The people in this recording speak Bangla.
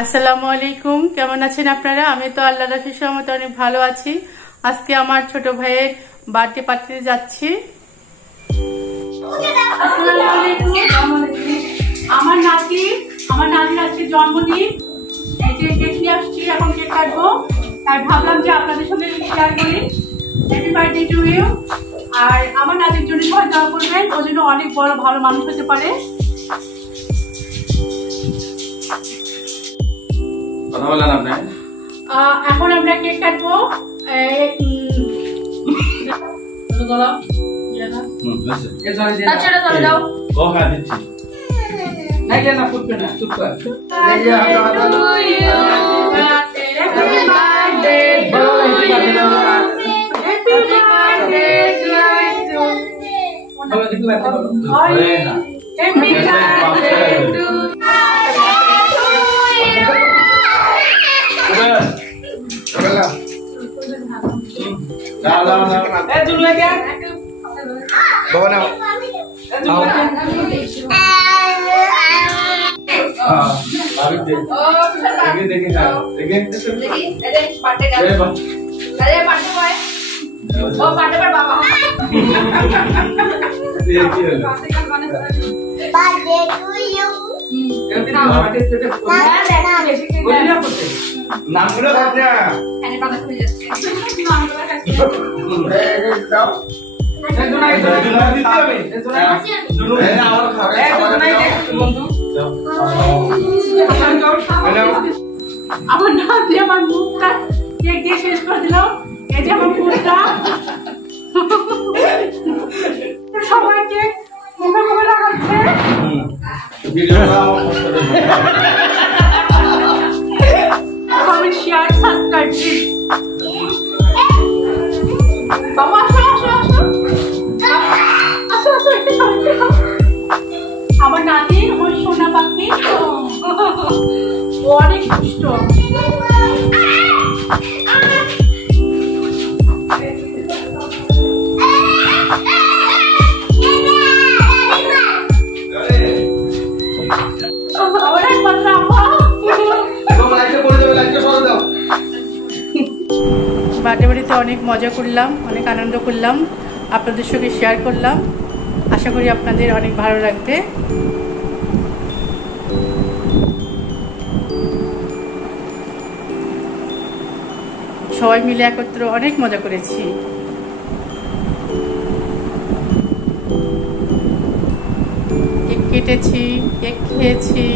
আসসালামু আলাইকুম, কেমন আছেন আপনারা? আমি তো আল্লাহর রাফির রহমতে অনেক ভালো আছি। আজকে আমার ছোট ভাইয়ের বার্থডে পার্টিতে যাচ্ছি। আমার নাতির আজকে জন্মদিন। এই যে কেক নিয়ে আসছি, এখন কেক কাটবো। তাই ভাবলাম যে আপনাদের সঙ্গে শেয়ার করি। Happy birthday to you. আর আমার নাতির জন্য সবাই দোয়া করবেন, ওর জন্য অনেক বড় ভালো মানুষ হতে পারে। এখন আমরা কেক কাটবো। আমার নাতি আমার মুখটা কেক দিয়ে শেষ করে দিল। এই যে আমার মুখটা সবাই কেক মুখে মুখে লাগাচ্ছে। Comment share subscribe please. বাবা আসো আসো আসো আসো আসো, একটু সবাই আমার নাতির ওই সোনা পাখি অনেক সুস্থ। বার্থডে বাড়িতে অনেক মজা করলাম, অনেক আনন্দ করলাম, আপনাদের সঙ্গে শেয়ার করলাম। আশা করি আপনাদের অনেক ভালো লাগবে। সবাই মিলে একত্র অনেক মজা করেছি। কেক কেটেছি, কেক খেয়েছি।